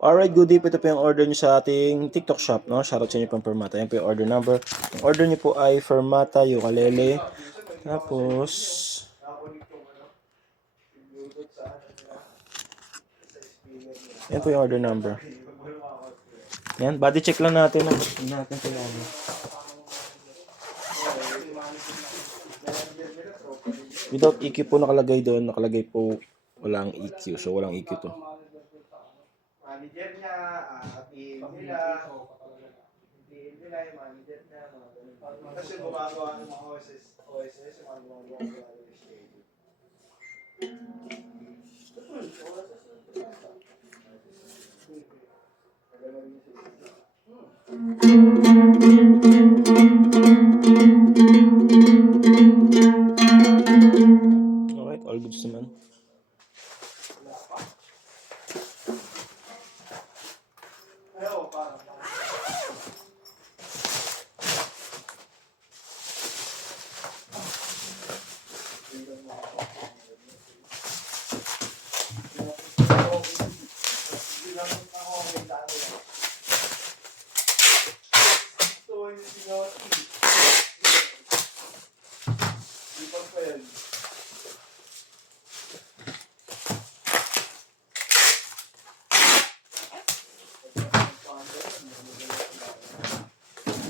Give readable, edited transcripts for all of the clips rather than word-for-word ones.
Alright, good day po. Ito po yung order nyo sa ating TikTok shop, no? Shoutout sa inyo pang Fermata. Yan po yung order number. Yung order nyo po ay Fermata ukulele. Tapos, yan po yung order number. Yan, body check lang natin. No? Natin po yan. Without EQ po nakalagay doon. Nakalagay po walang EQ. So, walang EQ to. Manager niya, team nila, yung manager niya, mga ganun. Kasi gumagawa ng mga OSS, yung mga gumagawa ng schedule. Alright, all goods naman.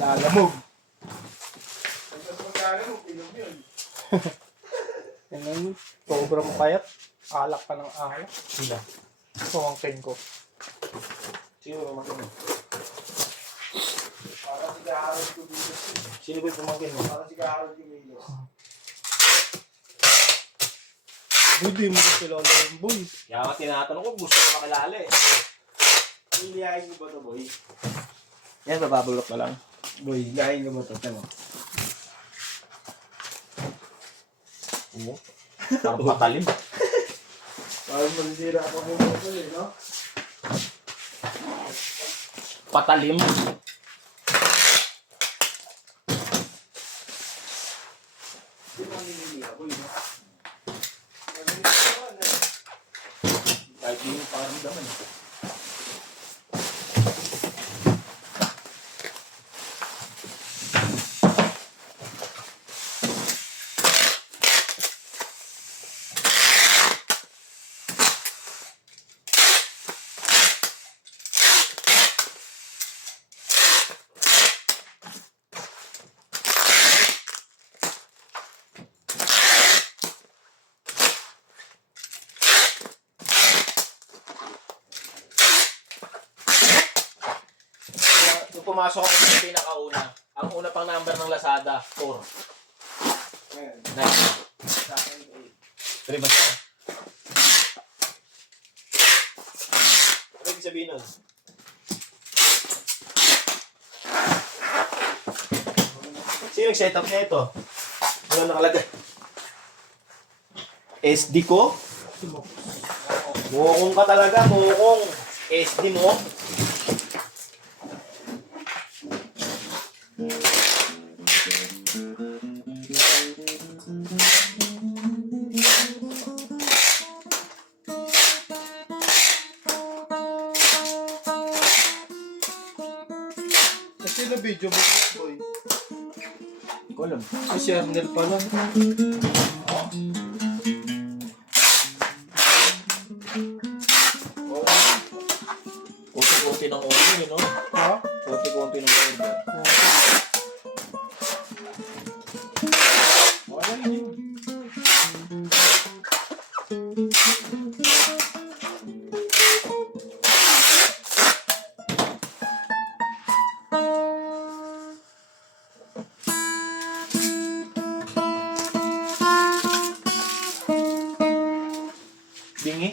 Lalamog. Pagkas maglalamog, ilong yun. Yan lang, sobrang payat. Alak pa ng alak. Sila. Pumangkin ko. Sino ba pumangkin mo? Parang si Kaharod Kumilos. Sino ba pumangkin mo? Parang si Kaharod Kumilos. Hindi mo ko kilala yung boy. Kaya nga tinatanong ko, gusto ko makilala eh. Ilihain ko ba ito, boy? Yan, bababulok na lang. Boy, ilihain ko ba ito? Tama. Oo. Parang patalim. Parang masisira ako ng motor eh, no? Patalim. Hindi mo nilili ako, no? Kahit yun yung parang daman. Nung pumasok ako sa pinakauna, ang una pang number ng Lazada, 4. Ayan, 9. sa akin, 8. 3 ba siya? Ano ibig sabihin nun? Sino yung setup niya ito? Ano nakalagay? SD ko? Mukong ka talaga, mukong. SD mo? Kasi na video mo boy. Hindi ko alam. Si Arnel pala. Konti-konti ng order, no? Ha? Konti-konti ng order. Wala rin yun. Bingi?